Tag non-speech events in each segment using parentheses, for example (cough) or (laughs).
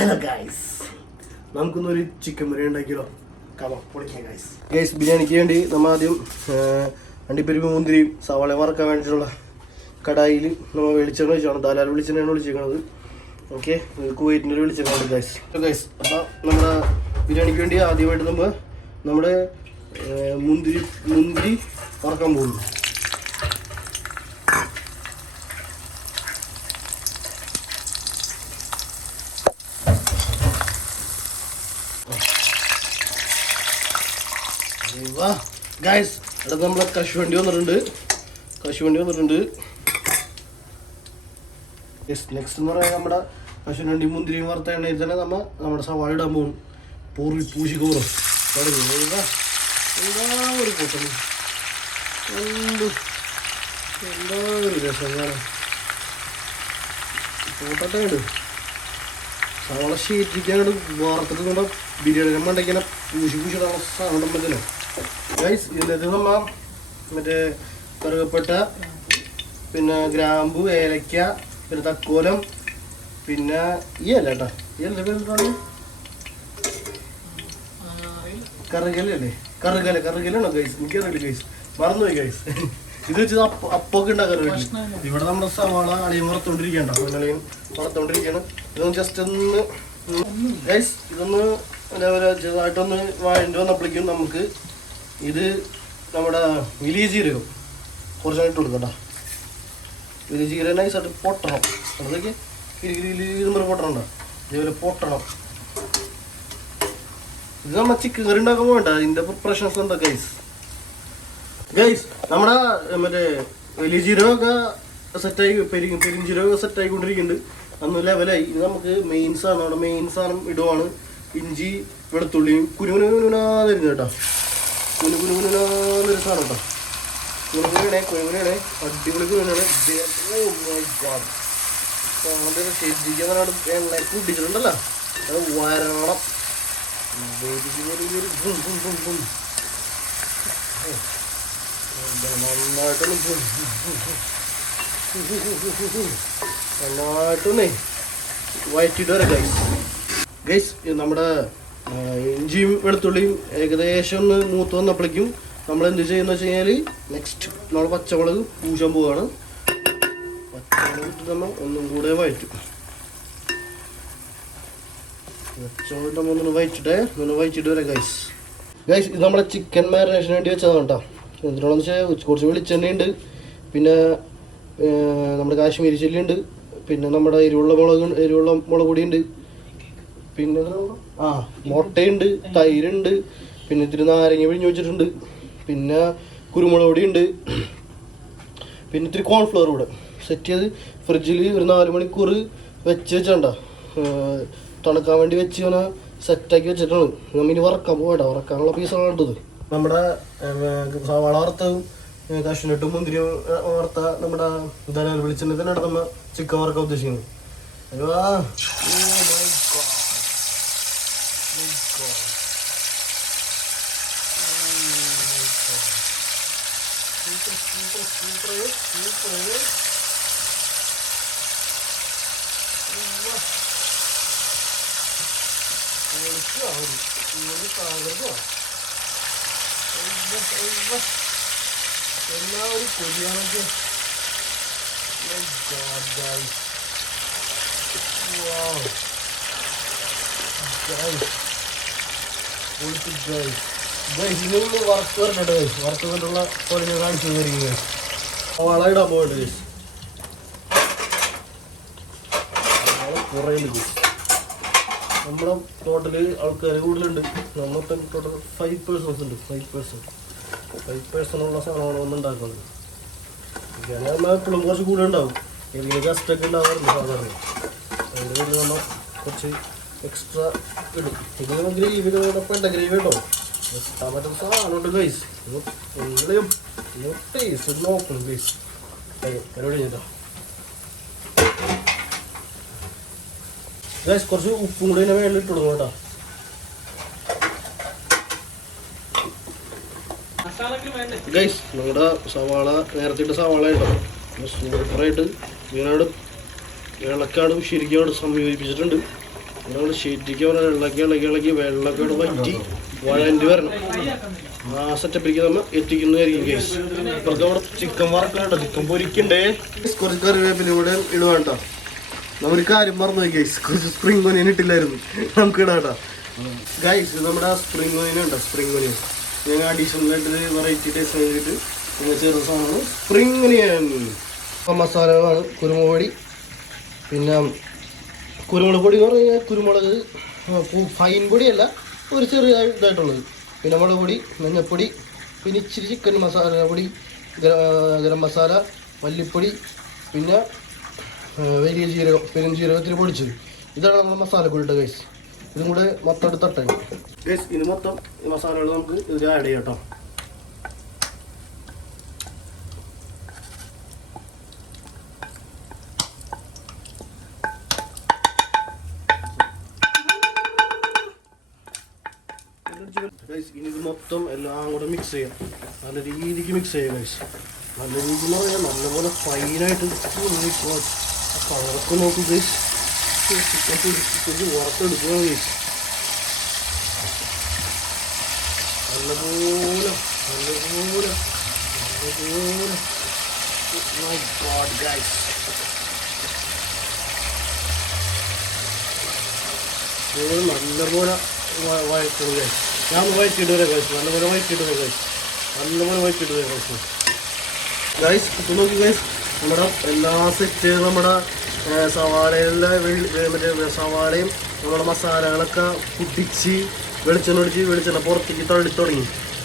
Hello guys നമുക്കൊന്നൊരു chicken biryani ഉണ്ടാക്കിയല്ലോ. കമ പൊളിക്കാം ഗൈസ് ഗൈസ് ബിരിയാണിക്ക് വേണ്ടി നമ്മൾ ആദ്യം അണ്ടിപ്പരിപ്പ് മുന്തിരിയും സവാള വറക്കാൻ വേണ്ടിയിട്ടുള്ള കടായിൽ നമ്മൾ വെളിച്ചെണ്ണ ഒഴിച്ചാണ്. ദാലാൽ വെളിച്ചെണ്ണയാണ് വിളിച്ചിരിക്കുന്നത് ഓക്കെ കുവൈറ്റിന്റെ ഒരു വെളിച്ചെണ്ണ ഗൈസ് ഗൈസ് അപ്പോൾ നമ്മുടെ ബിരിയാണിക്ക് വേണ്ടി ആദ്യമായിട്ട് നമ്മൾ നമ്മുടെ മുന്തിരി മുന്തിരി വറക്കാൻ പോകുന്നു. ഗൈസ് ഇവിടെ നമ്മളെ കശുവണ്ടി വന്നിട്ടുണ്ട്. കശുവണ്ടി വന്നിട്ടുണ്ട്. നെക്സ്റ്റ് എന്ന് പറയാൻ നമ്മുടെ കശുവണ്ടി മുന്തിരിയും വറുത്ത എണ്ണയിൽ തന്നെ നമ്മ നമ്മുടെ സവാള ഇടാൻ പോകും പൂറി പൂശിക്കോറും എന്താ ഒരു കൂട്ടം? എന്ത്? എന്താ ഒരു രസം കാണാൻ? കൂട്ടട്ടെ സവാള ഷീറ്റിക്കാണ് വറുത്തിട്ട് നമ്മുടെ ബിരിയാണി ഇങ്ങനെ പൂശി പൂശി സാധനം പറ്റില്ല ഗൈസ് ഇതിലധികം നമ്മ മറ്റേ കറുകപ്പെട്ട പിന്നെ ഗ്രാമ്പു ഏലക്ക പിന്നെ തക്കോലം പിന്നെ ഈ അല്ല കേട്ടോ. ഈ അല്ല പേരെന്താണ് കറുകലല്ലേ? കറുകല കറുകലാണോ ഗൈസ് എനിക്കറിയില്ല ഗൈസ് മറന്നുപോയി ഗൈസ് ഇത് വെച്ച് അപ്പ അപ്പൊക്കെ ഉണ്ടാക്കാൻ ഇവിടെ നമ്മുടെ സവാള അളിയും വറുത്തോണ്ടിരിക്കണ്ട അളിയും വറുത്തോണ്ടിരിക്കണം ഇതൊന്ന് ജസ്റ്റ് ഒന്ന് ഗൈസ് ഇതൊന്ന് അതേപോലെ ചെറുതായിട്ടൊന്ന് വാഴണ്ടി വന്നപ്പോഴേക്കും നമുക്ക് ഇത് നമ്മുടെ വലിയ ജീരകം. കുറച്ചായിട്ട് കൊടുക്കണ്ട വലിയ ജീരകം നൈസായിട്ട് പൊട്ടണം. അതൊക്കെ ഇരുമ്പ് പൊട്ടണുണ്ടോ ഇതേപോലെ പൊട്ടണം. ഇത് നമ്മൾ ചിക്കൻ കറി ഉണ്ടാക്കാൻ വേണ്ട ഇതിന്റെ പ്രിപ്പറേഷൻസ് എന്താ ഗൈസ് ഗൈസ് നമ്മുടെ മറ്റേ വലിയ ജീരകമൊക്കെ സെറ്റായി പെരി പെരിഞ്ചീരകമൊക്കെ സെറ്റായിക്കൊണ്ടിരിക്കുന്നുണ്ട് അന്ന് ലെവലായി ഇത് നമുക്ക് മെയിൻ സാധനം നമ്മുടെ മെയിൻ സാധനം ഇടുവാണ്. ഇഞ്ചി വെളുത്തുള്ളിയും കുരുമുനുനാന്നിരുന്നു കേട്ടോ. കുനു കുനുകുനാന്നൊരു സാധനം കേട്ടോ കുനുകുനാണേ കുനുകുനാണേ അടിപൊളി കുനുകുനാണ് ഓ മൈ ഗോഡ്. നന്നായിട്ടൊന്ന്. നന്നായിട്ടൊന്നേ വയറ്റിട്ട് വരാം ഗൈസ് ഗൈസ് നമ്മുടെ ഇഞ്ചിയും വെളുത്തുള്ളിയും ഏകദേശം ഒന്ന് മൂത്ത് വന്നപ്പോഴേക്കും നമ്മൾ എന്ത് ചെയ്യുന്ന വെച്ച് കഴിഞ്ഞാൽ നെക്സ്റ്റ് നമ്മൾ പച്ചമുളക് പൂശാൻ പോവുകയാണ് പച്ചമുളക് നമ്മൾ ഒന്നും കൂടെ വയറ്റും പച്ചമുളക് നമ്മൾ ഒന്ന് വയറ്റിട്ടെ ഒന്ന് വയറ്റിട്ട് വരാം ഗൈസ് ഗൈസ് ഇത് നമ്മളെ ചിക്കൻ മാരിനേഷന് വേണ്ടി വെച്ചതാണ് കേട്ടോ. എന്തിനാണെന്ന് വെച്ചാൽ കുറച്ച് വെളിച്ചെണ്ണയുണ്ട്. പിന്നെ നമ്മുടെ കാശ്മീരി ചില്ലി ഉണ്ട് പിന്നെ നമ്മുടെ എരിവുള്ള മുളക് എരിവുള്ള മുളക് പൊടി ഉണ്ട് പിന്നെ ആ മുട്ടയുണ്ട് തൈരുണ്ട് പിന്നെ ഇത്തിരി നാരങ്ങ പിഴിഞ്ഞ് വെച്ചിട്ടുണ്ട്. പിന്നെ കുരുമുളക് പൊടി ഉണ്ട് പിന്നെ ഇത്തിരി കോൺഫ്ലവർ കൂടെ സെറ്റ് ചെയ്ത് ഫ്രിഡ്ജിൽ ഒരു നാല് മണിക്കൂർ വെച്ച് വെച്ചണ്ട തണുക്കാൻ വേണ്ടി വെച്ച് ഇങ്ങനെ സെറ്റാക്കി വെച്ചിട്ടാണ്. നമ്മൾ ഇനി വറക്കാൻ പോകണ്ട വറക്കാനുള്ള പീസാണ് വേണ്ടത്. നമ്മുടെ സവാള വറുത്തതും കഷ്ണിട്ടും മുന്തിരി വറുത്ത നമ്മുടെ എന്താ വെളിച്ചെണ്ണ തന്നെയാണ് നമ്മൾ ചിക്കൻ വറക്കാൻ ഉദ്ദേശിക്കുന്നത്. അയ്യോ ആ. Oh my God. My God. Oh my God. Super, super, super, super. ഉവ്വ. പൊളിക്കുവാ അവർ. ഇവർ തകർക്കുവാ. ഉവ്വ, ഉവ്വ. എന്നാ ഒരു കൊതിയാണൊക്കെ My God, guys. Wow. Guys. പൊളിച്ച് guys. Guys, നമ്മുടെ ടോട്ടൽ ആൾക്കാർ കൂടുതലുണ്ട് നമ്മളത്തെ ടോട്ടൽ ഫൈവ് പേഴ്സൺസ് ഉണ്ട് ഫൈവ് പേഴ്സൺ ഫൈവ് പേഴ്സൺ ഉള്ള സാധനമാണ് വന്ന് ഉണ്ടാക്കുന്നത് എപ്പോഴും കുറച്ച് കൂടെ ഉണ്ടാവും എനിക്ക് ഗസ്റ്റൊക്കെ ഉണ്ടാവാറുണ്ട് സാധാരണ അതിന്റെ പേരിൽ നമ്മൾ കുറച്ച് എക്സ്ട്രാ ഇടും ചിക്കൻ നമ്മൾ ഗ്രേവിനോടൊപ്പം പെട്ട ഗ്രേവി കേട്ടോ. നിർത്താൻ പറ്റുന്ന സാധനമുണ്ട് ഗൈസ് ഉള്ളിയും ടേസ്റ്റ് നോക്കണം ഗൈസ് പരിപാടി ചെയ്തോ ഗൈസ് കുറച്ച് ഉപ്പും കൂടി ഇതിനെ വേണ്ടി ഇട്ട് കൊടുക്കും കേട്ടോ. ഗൈസ് നമ്മുടെ സവാള നേരത്തെ ഇട്ട സവാള ഉണ്ടോ സൂപ്പറായിട്ട് ഇതിനോട് ഇളക്കാട് ശരിക്കും സംയോജിപ്പിച്ചിട്ടുണ്ട് നമ്മൾ ഷീറ്റിക്ക് ഇളക്കി ഇളക്കി ഇളക്കി വെള്ളമൊക്കെ ഇവിടെ വറ്റി വഴണ്ടി വരണം. ആ സെറ്റപ്പിലേക്ക് നമ്മൾ എത്തിക്കുന്നതായിരിക്കും കേസ് ഇപ്പുറത്തെ അവിടെ ചിക്കൻ വറക്കണുണ്ടോ ചിക്കൻ പൊരിക്കണ്ടേ. കുറച്ച് കറിവേപ്പില കൂടെ ഇടുവാട്ടോ നമ്മളൊരു കാര്യം പോയി ഗൈസ് കുറച്ച് സ്പ്രിംഗ് ഒനിയൻ ഇട്ടില്ലായിരുന്നു. നമുക്ക് ഇടാട്ടോ ഗൈസ് നമ്മുടെ നമ്മുടെ സ്പ്രിംഗ് ഒനിയൻ ഉണ്ടോ. സ്പ്രിംഗ് ഒനിയൻ ഞങ്ങൾ അഡീഷണൽ ആയിട്ട് വെറൈറ്റി ടേസ്റ്റ് ചെയ്തിട്ട് പിന്നെ ചെറിയ സാധനമാണ് സ്പ്രിംഗ് ഒനിയൻ മസാലകളാണ് കുരുമുളക് പൊടി പിന്നെ കുരുമുളക് പൊടി എന്ന് പറഞ്ഞു കഴിഞ്ഞാൽ കുരുമുളക് ഫൈൻ പൊടിയല്ല ഒരു ചെറിയ ഇതായിട്ടുള്ളത്. പിന്നെ മുളക് പൊടി മഞ്ഞൾപ്പൊടി പിന്നെ ഇച്ചിരി ചിക്കൻ മസാല പൊടി ഗര- മസാല മല്ലിപ്പൊടി പിന്നെ വലിയ ജീരകം പെരുംജീരകത്തിന് പൊടിച്ചത്. ഇതാണ് നമ്മൾ മസാല പൊടിയുടെ കേസ് ഇതും കൂടെ മൊത്തം എടുത്തട്ടെ തട്ടാൻ ഇത് മൊത്തം മസാലകൾ നമുക്ക് ഇതിൽ ആഡ് ചെയ്യാം കേട്ടോ മൊത്തം എല്ലാം കൂടെ മിക്സ് ചെയ്യാം നല്ല രീതിക്ക് മിക്സ് ചെയ്യാം ഗൈസ് നല്ല രീതി എന്ന് പറയാം നല്ലപോലെ ഫൈനായിട്ട് കളറൊക്കെ നോക്കും ഗൈസ് വറുത്തെടുക്കുക ഗൈസ് നല്ലപോലെ നല്ലപോലെ നല്ലപോലെ. ഇത് നല്ലപോലെ വ- വഴറ്റണം ഗൈസ് ഗൈസ് ഇപ്പം നോക്കി ഗൈസ് നമ്മുടെ എല്ലാ സെറ്റ് നമ്മുടെ സവാളയെല്ലാം മറ്റേ സവാളയും നമ്മുടെ മസാലകളൊക്കെ കുട്ടിച്ച് വെളിച്ചെണ്ണ ഒടിച്ച് വെളിച്ചെണ്ണ പുറത്തേക്ക് തള്ളി തുടങ്ങി.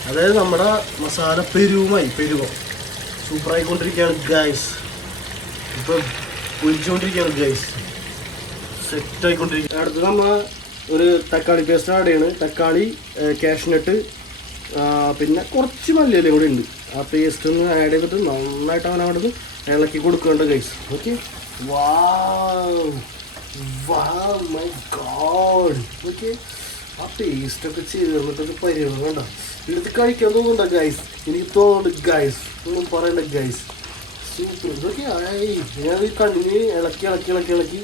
അതായത് നമ്മുടെ മസാല പെരുവുമായി പെരുവം. സൂപ്പറായിക്കൊണ്ടിരിക്കുകയാണ് ഗൈസ് ഇപ്പം പൊരിച്ചുകൊണ്ടിരിക്കുകയാണ് ഗൈസ് സെറ്റ് ആയിക്കൊണ്ടിരിക്കുക അടുത്ത് നമ്മൾ ഒരു തക്കാളി പേസ്റ്റ് ചെയ്യണം. തക്കാളി കാഷ്നട്ട് പിന്നെ കുറച്ച് മല്ലിയിലും കൂടി ഉണ്ട്. ആ പേസ്റ്റ് ഒന്ന് ആഡ് ചെയ്തിട്ട് നന്നായിട്ട് അവൻ അവിടെ ഇളക്കി കൊടുക്കേണ്ട guys okay my god okay ആ പേസ്റ്റൊക്കെ ചേർന്നിട്ടൊക്കെ പരിഗണന വേണ്ട എടുത്ത് കഴിക്കാൻ തോന്നുന്നുണ്ടോ ഗൈസ് എനിക്ക് തോന്നുന്നുണ്ട് ഗൈസ് ഒന്നും പറയണ്ട ഗൈസ് സൂപ്പർ ഇതൊക്കെ ആയി. ഞാൻ ഈ കണ്ണിന് ഇളക്കി ഇളക്കി ഇളക്കി ഇളക്കി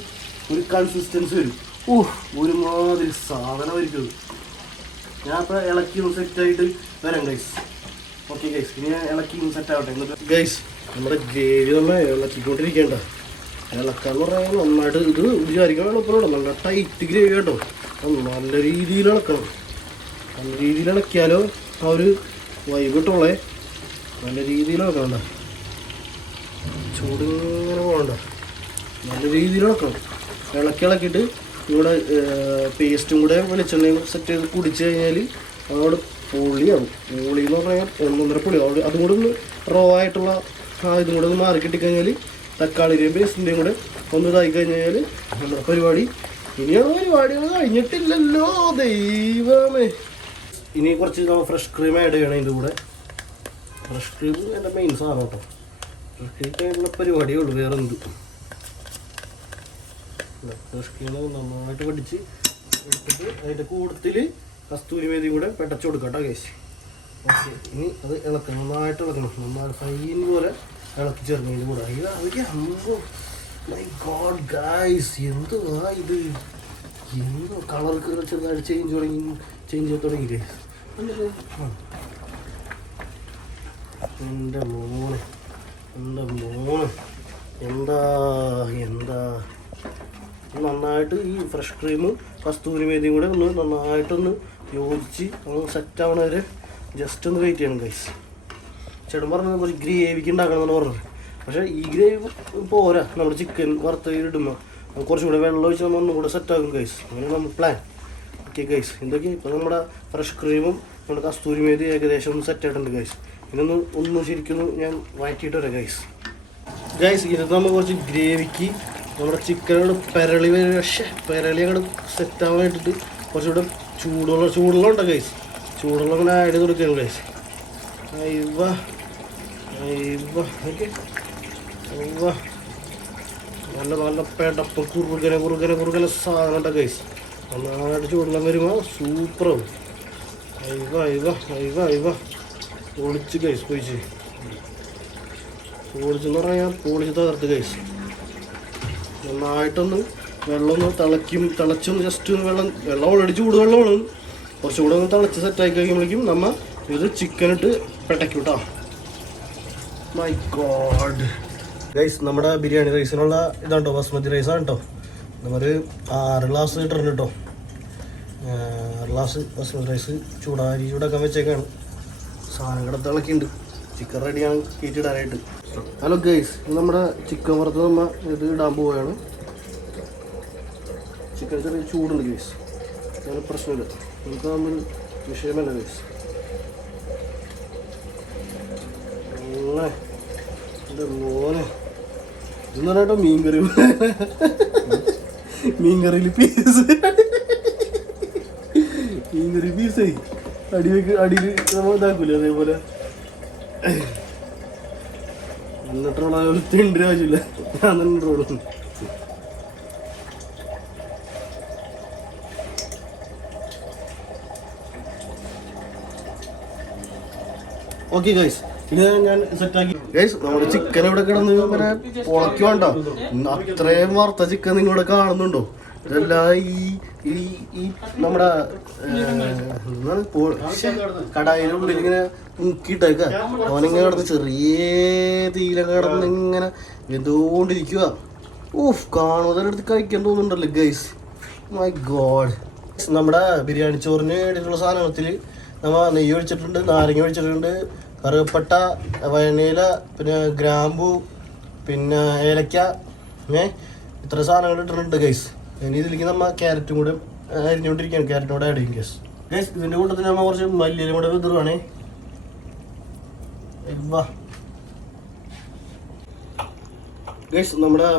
ഒരു കൺസിസ്റ്റൻസി വരും. ഊഹ് ഒരുമാതിരി സാധനമായിരിക്കും ഞാൻ ഇപ്പോൾ ഇളക്കി ഒന്ന് സെറ്റായിട്ട് വരാം ഗൈസ് ഓക്കെ ഗൈസ് ഇനി ഞാൻ ഇളക്കി ഒന്ന് സെറ്റ് ആവട്ടെ. എന്നിട്ട് ഗൈസ് നമ്മുടെ ഗ്രേവി നമ്മൾ ഇളക്കിക്കൊണ്ടിരിക്കേണ്ട. ഇളക്കാന്ന് പറഞ്ഞാൽ നന്നായിട്ട് ഇത് വിചാരിക്കാൻ എളുപ്പമുണ്ടോ നല്ല ടൈറ്റ് ഗ്രേവി കേട്ടോ. നല്ല രീതിയിൽ ഇളക്കണം. നല്ല രീതിയിൽ ഇളക്കിയാലോ ആ ഒരു വൈബ് നല്ല രീതിയിൽ ഇളക്കണ്ട. ചൂടിങ്ങനെ പോകണ്ട. നല്ല രീതിയിൽ ഇളക്കണം. ഇളക്കി ഇളക്കിയിട്ട് ഇവിടെ പേസ്റ്റും കൂടെ വെളിച്ചെണ്ണയും സെറ്റ് ചെയ്ത് കുടിച്ച് കഴിഞ്ഞാൽ അതോട് പൊളിയാവും പൊളി എന്ന് പറഞ്ഞാൽ ഒന്നൊന്നര പൊളിയാവും അത് കൂടെ ഒന്ന് റോ ആയിട്ടുള്ള ആ ഇതും കൂടെ ഒന്ന് മാറി കിട്ടിക്കഴിഞ്ഞാൽ തക്കാളിയുടെയും പേസ്റ്റിന്റെയും കൂടെ ഒന്ന് ഇതായി കഴിഞ്ഞാൽ നമ്മുടെ പരിപാടി. ഇനി ആ പരിപാടികൾ കഴിഞ്ഞിട്ടില്ലല്ലോ ദൈവമേ. ഇനി കുറച്ച് നമ്മൾ ഫ്രഷ് ക്രീം ആഡ് ചെയ്യണം ഇതിന്റെ കൂടെ. ഫ്രഷ് ക്രീം എന്റെ മെയിൻ സാധനം കേട്ടോ. ഫ്രഷ് പരിപാടിയേ ഉള്ളൂ വേറെ എന്ത് ക്രീം നന്നായിട്ട് പഠിച്ച് എടുത്തിട്ട് അതിന്റെ കൂട്ടത്തിൽ കസ്തൂരി മേതി കൂടെ പെട്ടച്ചു കൊടുക്കാം കേട്ടോ കേസ് ഓക്കെ ഇനി അത് ഇളക്കണം നന്നായിട്ട് ഇളക്കണം. നന്നായിട്ട് ഫൈൻ പോലെ ഇളക്കി ചേർക്കണം ഇതിന്റെ കൂടെ. അയ്യോ അതൊക്കെ അമ്പോ മൈ ഗോഡ് ഗൈസ് എന്തുവാ ഇത്? എന്തോ കയറി ചെറുതായിട്ട് ചേഞ്ച് തുടങ്ങി ചേഞ്ച് ചെയ്ത് തുടങ്ങിയില്ലേ? എന്റെ മോനെ എന്റെ മോനെ. എന്താ എന്താ? നന്നായിട്ട് ഈ ഫ്രഷ് ക്രീമും കസ്തൂരി മേതിയും കൂടെ ഒന്ന് നന്നായിട്ടൊന്ന് യോജിച്ച് ഒന്ന് സെറ്റ് ആവണ വരെ ജസ്റ്റ് ഒന്ന് വെയിറ്റ് ചെയ്യണം ഗൈസ് ചേട്ടൻ പറഞ്ഞത് കുറച്ച് ഗ്രേവിക്ക് ഉണ്ടാക്കണമെന്ന് പറഞ്ഞത്. പക്ഷേ ഈ ഗ്രേവി പോരാ. നമ്മൾ ചിക്കൻ വറുത്ത് ഇടുമ്പോൾ കുറച്ചും കൂടെ വെള്ളം ഒഴിച്ച് നമ്മൾ ഒന്നും കൂടെ സെറ്റ് ആക്കും ഗൈസ് അങ്ങനെ നമ്മൾ പ്ലാൻ ഓക്കെ ഗൈസ് എന്തൊക്കെ ഇപ്പോൾ നമ്മുടെ ഫ്രഷ് ക്രീമും നമ്മുടെ കസ്തൂരി മേതി ഏകദേശം ഒന്ന് സെറ്റ് ആയിട്ടുണ്ട് ഗൈസ് ഇതൊന്ന് ഒന്ന് ശരിക്കും ഞാൻ വാറ്റിയിട്ട് വരാം ഗൈസ് ഗൈസ് ഇത് നമ്മൾ കുറച്ച് ഗ്രേവിക്ക് നമ്മുടെ ചിക്കനോട് പെരളി പക്ഷേ പെരളി അങ്ങോട്ട് സെറ്റ് ആവാൻ വേണ്ടിയിട്ട് കുറച്ചുകൂടെ ചൂടുള്ള ചൂടുള്ള ഉണ്ടോ കൈസ് ചൂടുള്ള അങ്ങനെ ആഡ് ചെയ്ത് കൊടുക്കുകയാണ് കൈസ് നല്ല നല്ല പേട്ടപ്പം കുറുകനെ കുറുകനെ കുറുകനെ സാധനം ഉണ്ടോ കൈസ് നന്നായിട്ട് ചൂടുള്ള വരുമ്പോൾ സൂപ്പറാവും അയ്യവ അയ്യവ അയ്യവ അയ്യവ. പൊളിച്ച് കൈസ് പൊളിച്ച്. പൊളിച്ചെന്ന് പറഞ്ഞാൽ പൊളിച്ച് തകർത്ത് ഗൈസ് നന്നായിട്ടൊന്ന് വെള്ളം ഒന്ന് തിളയ്ക്കും തിളച്ചൊന്ന് ജസ്റ്റ് ഒന്ന് വെള്ളം വെള്ളം ഓൾറെഡി ചൂടുവെള്ളമാണ് കുറച്ചുകൂടെ ഒന്ന് തിളച്ച് സെറ്റാക്കി കഴിയുമ്പോഴേക്കും നമ്മൾ ഇത് ചിക്കൻ ഇട്ട് പെട്ടയ്ക്കും കേട്ടോ മൈ ഗോഡ് റൈസ് നമ്മുടെ ബിരിയാണി റൈസിനുള്ള ഇതാണ് ബസ്മതി റൈസാണ് കേട്ടോ നമ്മൾ ആറ് ഗ്ലാസ് ഇട്ടിട്ടുണ്ട് കേട്ടോ ആറ് ഗ്ലാസ് ബസ്മതി റൈസ് ചൂടാരി ചൂടാക്കാൻ വെച്ചേക്കാണ്. സാധനം കിടത്ത് ചിക്കൻ റെഡിയാണ് കയറ്റിടാനായിട്ട് ഹലോ ഗൈസ് നമ്മുടെ ചിക്കൻ വറുത്ത് നമ്മ ഇത് ഇടാൻ പോവുകയാണ്. ചിക്കൻ ചെറിയ ചൂടുണ്ട് ഗൈസ്. അങ്ങനെ പ്രശ്നമില്ല. നമുക്ക് നമ്മൾ വിഷയമല്ല ഗൈസ്. അങ്ങനെ. എന്റെ മോനെ. ഇതെന്ന് പറഞ്ഞാട്ടോ മീൻകറി മീൻകറിയിൽ പീസ്. മീൻകറി പീസായി അടി വെക്ക് അടിയിൽ നമ്മൾ ഇതാക്കൂലേ അതേപോലെ. ഒരു തിണ്ടി ആവശ്യമില്ല. ഞാൻ തന്നെ ഇട്ടോളും ഓക്കെ ഗൈസ് ഇത് ഞാൻ സെറ്റാക്കി ഗൈസ് നമ്മുടെ ചിക്കൻ ഇവിടെ കിടന്ന് ഇങ്ങനെ പൊളക്കി വേണ്ട അത്രയും വറുത്ത ചിക്കൻ നിങ്ങളിവിടെ കാണുന്നുണ്ടോ? ഇതെല്ലാം ഈ ഈ ഈ നമ്മുടെ കടായിലുള്ളിൽ ഇങ്ങനെ മുക്കിയിട്ടേക്ക അവനിങ്ങനെ കിടന്ന് ചെറിയ തീയിലൊക്കെ കിടന്ന് ഇങ്ങനെ എന്തുകൊണ്ടിരിക്കുക ഊഫ് കാണുമ്പോൾ എടുത്ത് കഴിക്കാൻ തോന്നുന്നുണ്ടല്ലോ ഗൈസ് മൈ ഗോഡ് നമ്മുടെ ബിരിയാണി ചോറിന് വേണ്ടിയിട്ടുള്ള സാധനത്തിൽ നമ്മൾ നെയ്യ് ഒഴിച്ചിട്ടുണ്ട് നാരങ്ങ ഒഴിച്ചിട്ടുണ്ട് കറുവപ്പട്ട വയനയില പിന്നെ ഗ്രാമ്പു പിന്നെ ഏലക്ക ഏ? ഇത്ര സാധനങ്ങൾ ഇട്ടിട്ടുണ്ട് ഗൈസ് ഇനി ഇതിലേക്ക് നമ്മൾ ക്യാരറ്റും കൂടെ അരിഞ്ഞുകൊണ്ടിരിക്കുകയാണ്. ക്യാരറ്റും കൂടെ ആഡ് ചെയ്യും ഗൈസ് ഗൈസ് ഇതിന്റെ കൂട്ടത്തിൽ നമ്മൾ കുറച്ച് മല്ലിയിലും കൂടെ വിതറുവാണേ ഗൈസ് നമ്മുടെ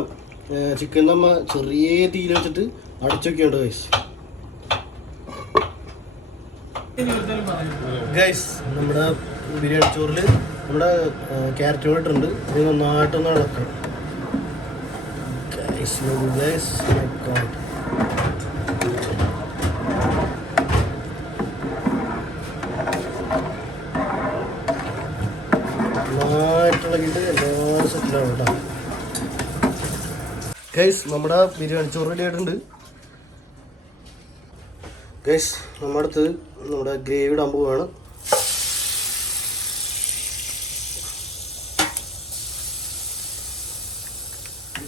ചിക്കൻ നമ്മ ചെറിയ തീയിൽ വെച്ചിട്ട് അടച്ചു ഗൈസ് ഗൈസ് നമ്മുടെ ബിരിയാണി ചോറിൽ നമ്മുടെ ക്യാരറ്റ് കൂടെ ഇട്ടിട്ടുണ്ട്. ഇത് നന്നായിട്ടൊന്ന് ഇളക്കണം. ഗൈസ് ഗൈസ് നന്നായിട്ട് ഇളക്കിയിട്ട് എല്ലാം സെറ്റിലാണ് കേട്ടോ ഗൈസ് നമ്മുടെ ബിരിയാണി ചോറ് റെഡി ആയിട്ടുണ്ട്. ഗൈസ് നമ്മുടെ അടുത്ത് നമ്മുടെ ഗ്രേവി ഇടാൻ പോവുകയാണ്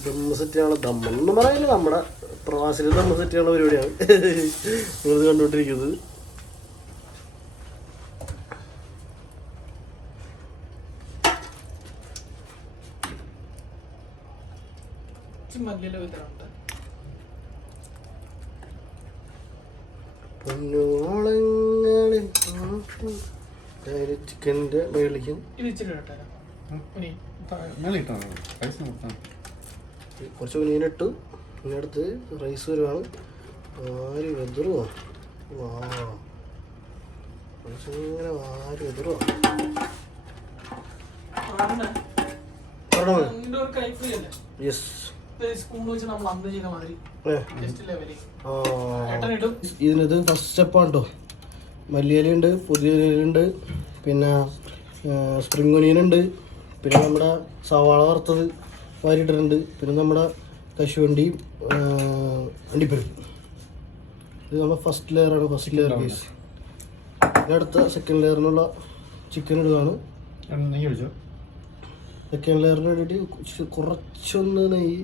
ദമ്മ സെറ്റ് ചെയ്യാനുള്ള ദമ്മെന്ന് പറയില്ല. നമ്മുടെ പ്രവാസികൾ ദമ്മ സെറ്റ് ചെയ്യാനുള്ള പരിപാടിയാണ്. (laughs) നിങ്ങൾ കണ്ടുകൊണ്ടിരിക്കുന്നത്. ചിക്കന്റെ ഇത് ഇച്ചിരി ഇനി. മേളിട്ടാണ് പൈസ കൊടുത്താണ് കുറച്ച് മീനിട്ടു. പിന്നെ അടുത്ത് റൈസ് വരുവാണ്. വാരി വെതിറുവാ? വാ. വാരി വെതിറുവാ? യെസ് സ്പൂൺ വെച്ച് നമ്മൾ അന്ന് ചെയ്ത മാതിരി ജസ്റ്റ് ലെവലിൽ ആ. ഏട്ടൻ ഇടും. ഇതിനത് ഫസ്റ്റ് സ്റ്റെപ്പാണ് കേട്ടോ പുതിയ ഇലയുണ്ട് പിന്നെ സ്പ്രിംഗ് ഒനിയൻ ഉണ്ട് പിന്നെ നമ്മുടെ സവാള വറുത്തത് വാരിയിട്ടിട്ടുണ്ട് പിന്നെ നമ്മുടെ കശുവണ്ടിയും അണ്ടിപ്പരും ഇത് നമ്മുടെ ഫസ്റ്റ് ലെയറാണ് ഫസ്റ്റ് ലെയർ പീസ് അടുത്ത സെക്കൻഡ് ലെയറിനുള്ള ചിക്കൻ ഇടുകയാണ് സെക്കൻഡ് ലെയറിന് വേണ്ടിയിട്ട് കുറച്ചൊന്ന് നെയ്യ്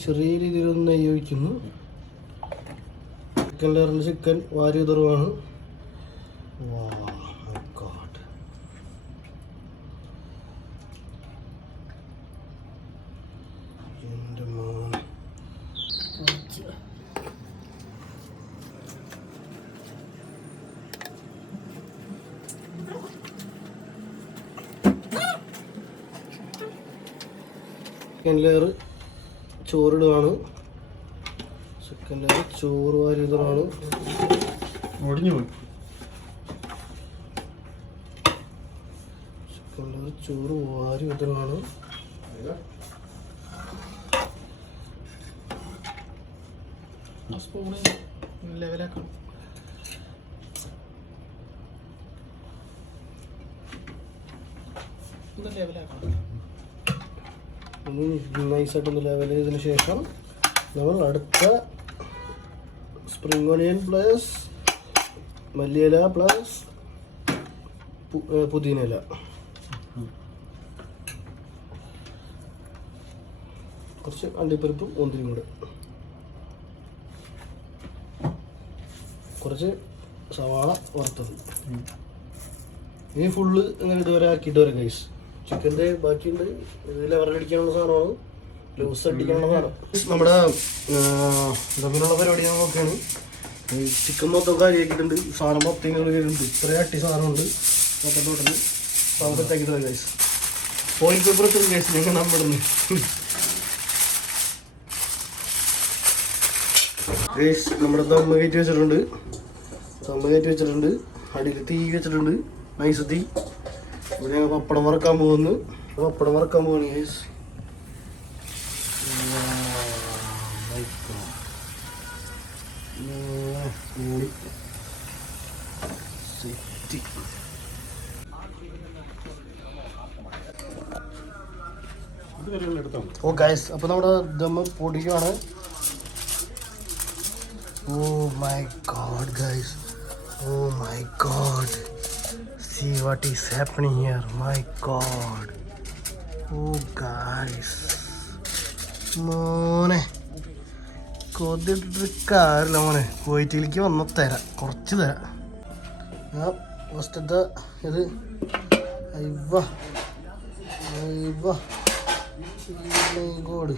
ചെറിയ രീതിയിലൊന്ന് നെയ്യ് ഒഴിക്കുന്നു. ചിക്കൻ ലെയറിന്റെ ചിക്കൻ വാരി ഉതറുവാണ് ചിക്കൻ ലെയർ ചോറിടുകയാണ് സെക്കൻഡ് ലെയർ ചോറ് വാരിയതാണ് ഒടിഞ്ഞു പോയി സെക്കൻഡ് ലെയർ ചോറ് വാരി ഇതാണ് സ്പൂണ് ലെവലാക്കണം. ലെവലാക്കണം. ഒന്ന് നൈസായിട്ടൊന്ന് ലെവൽ ചെയ്തതിന് ശേഷം നമ്മൾ അടുത്ത സ്പ്രിംഗ് ഓണിയൻ പ്ലസ് മല്ലിയില പ്ലസ് പുതിന ഇല കുറച്ച് അണ്ടിപ്പരിപ്പും മുന്തിരിയും കൂടെ. കുറച്ച് സവാള വറുത്തത്. ഇനി ഫുള്ള് ഇങ്ങനെ ഇതുവരെ ആക്കിയിട്ട് വരാം ഗൈസ് ചിക്കന്റെ ബാക്കിയുണ്ട്. ഇത് ലെവറടിക്കാനുള്ള സാധനമാണ് ലൂസ് അടിക്കാനുള്ള സാധനം. നമ്മുടെ ദമ്മിനുള്ള പരിപാടി ഞാൻ നോക്കുകയാണ് ചിക്കൻ മൊത്തം കാര്യമാക്കിയിട്ടുണ്ട് സാധനം മൊത്തം ഇങ്ങനെ വരുന്നുണ്ട്. ഇത്രയും അട്ടി സാധനമുണ്ട്. മൊത്തം ടോട്ടൽ സാധനം സെറ്റാക്കിയിട്ട് വരാം ഗൈസ് ഓയിൽ പേപ്പർ എത്തും ഗൈസ് ഞങ്ങൾ നമ്മുടെ ഗൈസ് നമ്മുടെ ദമ്മ് കയറ്റി വെച്ചിട്ടുണ്ട്. ദമ്മ് കയറ്റി വെച്ചിട്ടുണ്ട്. അടിയിൽ തീ വെച്ചിട്ടുണ്ട്. നൈസ് തീ. ഇവിടെ പപ്പടം വറക്കാൻ പോകുന്നു. പപ്പടം വറക്കാൻ പോവാണ് ഗൈസ് ഓ ഗൈസ് അപ്പോൾ നമ്മുടെ ദമ്മ് പൊടിക്കുകയാണ് ഓ my god guys oh my god see what is happening here. My god. Oh guys. മോനെ. കൊതിട്ടിട്ട് കാര്യമില്ല മോനെ. കുവൈറ്റിലേക്ക് വന്ന് തരാം. കുറച്ച് തരാം. ആ ഫസ്റ്റത്തെ ഇത്. അയ്വ. My god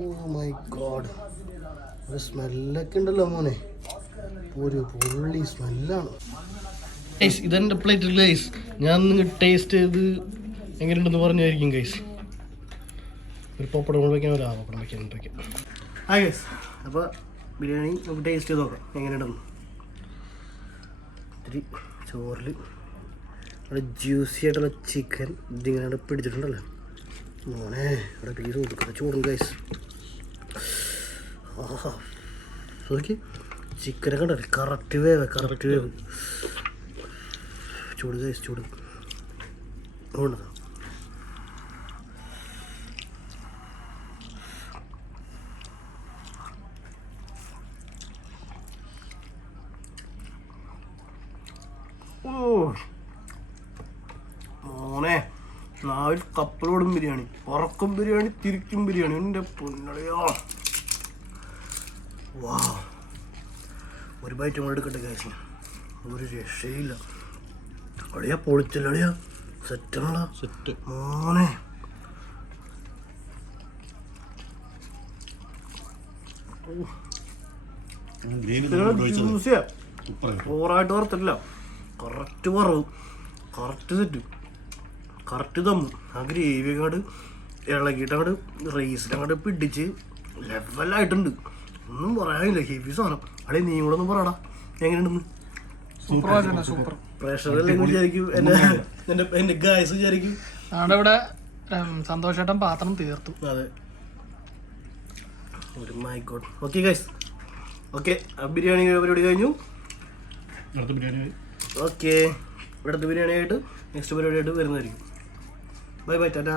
oh my god ഒരു സ്മെല്ലൊക്കെ ഉണ്ടല്ലോ മോനെ. ഒരു പുള്ളി സ്മെല്ലാണ് ഇതെന്റെ പ്ലേറ്റ് ഗൈസ് ഞാൻ നിങ്ങൾ ടേസ്റ്റ് ചെയ്ത് എങ്ങനെയുണ്ടെന്ന് പറഞ്ഞായിരിക്കും ഗൈസ് ഒരു പപ്പടം കൊണ്ട് വയ്ക്കാൻ ആ പപ്പടം വയ്ക്കാൻ വയ്ക്കാം ഗൈസ് അപ്പോൾ ബിരിയാണി നമുക്ക് ടേസ്റ്റ് ചെയ്ത് നോക്കാം എങ്ങനെയുണ്ടെന്ന്. ഇത്തിരി ചോറിൽ അവിടെ ജ്യൂസി ആയിട്ടുള്ള ചിക്കൻ ഇതിങ്ങനെ പിടിച്ചിട്ടുണ്ടല്ലോ. മോനെ ഇവിടെ പീസ് കൊടുക്കുന്ന ചൂടും ഗൈസ് ആഹാ. നോക്കി ചിക്കനെ കണ്ടല്ലേ കറക്റ്റ് വേവ് കറക്റ്റ് വേവ് ചൂട് ഗൈസ് ചൂട് അതുകൊണ്ടതാ ഓ. മോനെ നാവിൽ കപ്പലോടും ബിരിയാണി ഉറക്കം ബിരിയാണി തിരിക്കും ബിരിയാണി. എന്റെ പൊന്നളിയോ. വാ. ഒരു ബൈറ്റ് നമ്മൾ എടുക്കട്ടെ കാശ് ഒരു രക്ഷയില്ല. അളിയാ പൊളിച്ചല്ലോ അളിയാ. ആണോ സെറ്റ് മോനെ. ഓവറായിട്ട് വറുത്തില്ല കറക്റ്റ് വറവ്. കറക്റ്റ് സെറ്റ് കറക്റ്റ് തമ്മു ആ ഗ്രേവി അങ്ങോട്ട് ഇളകിയിട്ട് അങ്ങോട്ട് പിടിച്ച് ലെവലായിട്ടുണ്ട് ഒന്നും പറയാനില്ല. ഹെവി സാധനം. അടേ നീ കൂടെ ഒന്ന് പറയടാ എങ്ങനെയുണ്ടെന്ന്? ഇവിടെ സന്തോഷേട്ടൻ പാത്രം തീർത്തു. അതെ. ഒരു my god okay guys okay biryani പരിപാടി കഴിഞ്ഞു. ഓക്കെ ഇവിടുത്തെ ബിരിയാണി ആയിട്ട് നെക്സ്റ്റ് പരിപാടി ആയിട്ട് വരുന്നതായിരിക്കും. Bye bye tata.